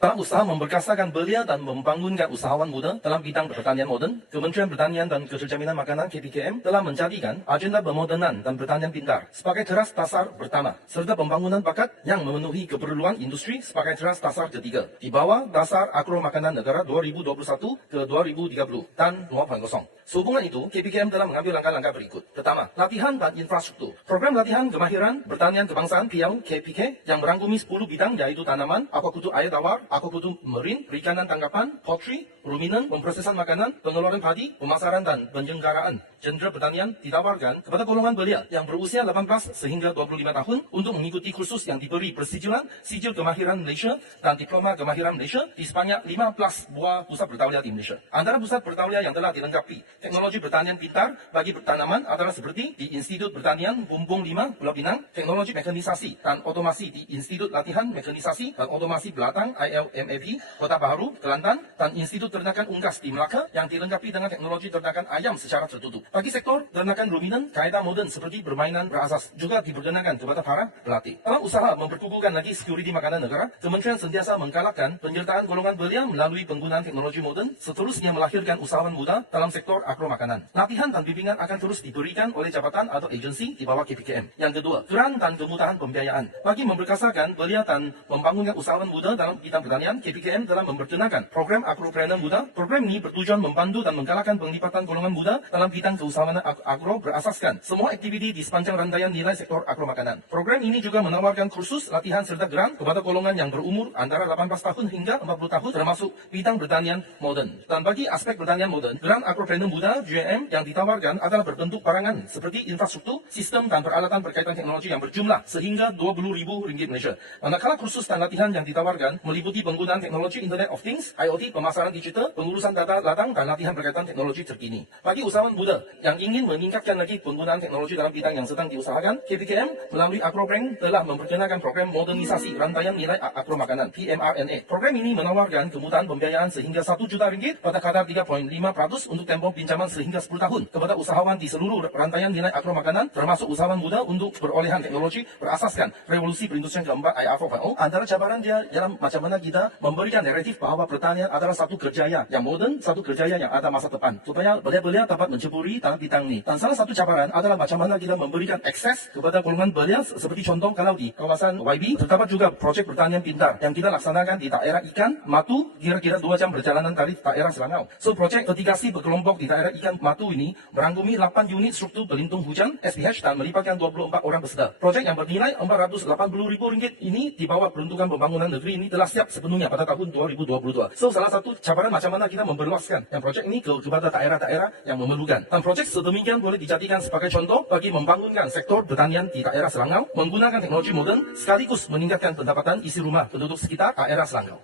Dalam usaha memperkasakan belia dan membangunkan usahawan muda dalam bidang pertanian modern, Kementerian Pertanian dan Keterjaminan Makanan KPKM telah menjadikan agenda pemodernan dan pertanian pintar sebagai teras dasar pertama, serta pembangunan bakat yang memenuhi keperluan industri sebagai teras dasar ketiga, di bawah dasar Agro Makanan Negara 2021 ke 2030 dan 2.0. Sehubungan itu, KPKM telah mengambil langkah-langkah berikut. Pertama, latihan dan infrastruktur. Program latihan kemahiran pertanian kebangsaan PIAU KPK yang merangkumi 10 bidang yaitu tanaman, aquaculture air tawar, aquaculture marine, perikanan tangkapan, poultry, ruminan, pemprosesan makanan, pengeluaran padi, pemasaran dan penyelenggaraan jendera pertanian ditawarkan kepada golongan belia yang berusia 18 sehingga 25 tahun untuk mengikuti kursus yang diberi persetujuan Sijil Kemahiran Malaysia dan Diploma Kemahiran Malaysia di sebanyak 15 buah pusat pertauliah di Malaysia. Antara pusat pertauliah yang telah dilengkapi teknologi pertanian pintar bagi tanaman adalah seperti di Institut Pertanian Bumbung 5 Pulau Pinang, teknologi mekanisasi dan otomasi di Institut Latihan Mekanisasi dan Otomasi Belatang ILMAP Kota Baharu, Kelantan, dan Institut Ternakan Unggas di Melaka yang dilengkapi dengan teknologi ternakan ayam secara tertutup. Bagi sektor ternakan ruminan, kaedah moden seperti permainan berasas juga diperkenankan kepada para pelatih. Dalam usaha memperkukuhkan lagi security makanan negara, Kementerian sentiasa menggalakkan penyertaan golongan belia melalui penggunaan teknologi moden, seterusnya melahirkan usahawan muda dalam sektor agro makanan. Latihan dan bimbingan akan terus diberikan oleh jabatan atau agensi di bawah KPKM. Yang kedua, peran dan kemudahan pembiayaan. Bagi memperkasakan belia dan membangunkan usahawan muda dalam bidang pertanian, KPKM telah memperkenalkan program Agropreneur Muda. Program ini bertujuan membantu dan menggalakkan penglipatan golongan muda dalam bidang keusahawanan agro berasaskan semua aktiviti di sepanjang rantaian nilai sektor agro makanan. Program ini juga menawarkan kursus, latihan serta grant kepada golongan yang berumur antara 18 tahun hingga 40 tahun termasuk bidang pertanian modern. Dan bagi aspek pertanian modern, grant Agropreneur Muda GM yang ditawarkan adalah berbentuk barangan seperti infrastruktur, sistem dan peralatan berkaitan teknologi yang berjumlah sehingga RM20.000 Malaysia. Manakala kursus dan latihan yang ditawarkan meliputi penggunaan teknologi Internet of Things, IoT, pemasaran digital, pengurusan data latang dan latihan berkaitan teknologi terkini. Bagi usahawan muda yang ingin meningkatkan lagi penggunaan teknologi dalam bidang yang sedang diusahakan, KPKM melalui Agropreneur telah memperkenalkan program modernisasi rantaian nilai agro makanan PMRNA. Program ini menawarkan kemudahan pembiayaan sehingga RM1 juta pada kadar 3.5% untuk tempoh pinjaman sehingga 10 tahun kepada usahawan di seluruh rantaian nilai agro makanan termasuk usahawan muda untuk perolehan teknologi berasaskan revolusi perindustrian keempat IR 4.0. Antara cabaran dia dalam macam mana kita memberikan naratif bahawa pertanian adalah satu kerjaya yang moden, satu kerjaya yang ada masa depan supaya belia-belia dapat menceburi dalam bidang ini. Dan salah satu cabaran adalah macam mana kita memberikan akses kepada golongan belia seperti contoh kalau di kawasan YB terdapat juga projek pertanian pintar yang kita laksanakan di daerah ikan Matu kira-kira 2 jam perjalanan dari daerah Selangau. So projek mitigasi berkelompok di daerah ikan Matu ini merangkumi 8 unit struktur pelindung hujan SPH dan melibatkan 24 orang peserta. Projek yang bernilai RM480.000 ini di bawah peruntukan pembangunan negeri ini telah siap sepenuhnya pada tahun 2022. So salah satu cabaran macam mana kita memperluaskan yang projek ini kepada daerah-daerah yang memerlukan. Dan projek sedemikian boleh dijadikan sebagai contoh bagi membangunkan sektor pertanian di daerah Selangau menggunakan teknologi modern sekaligus meningkatkan pendapatan isi rumah penduduk sekitar daerah Selangau.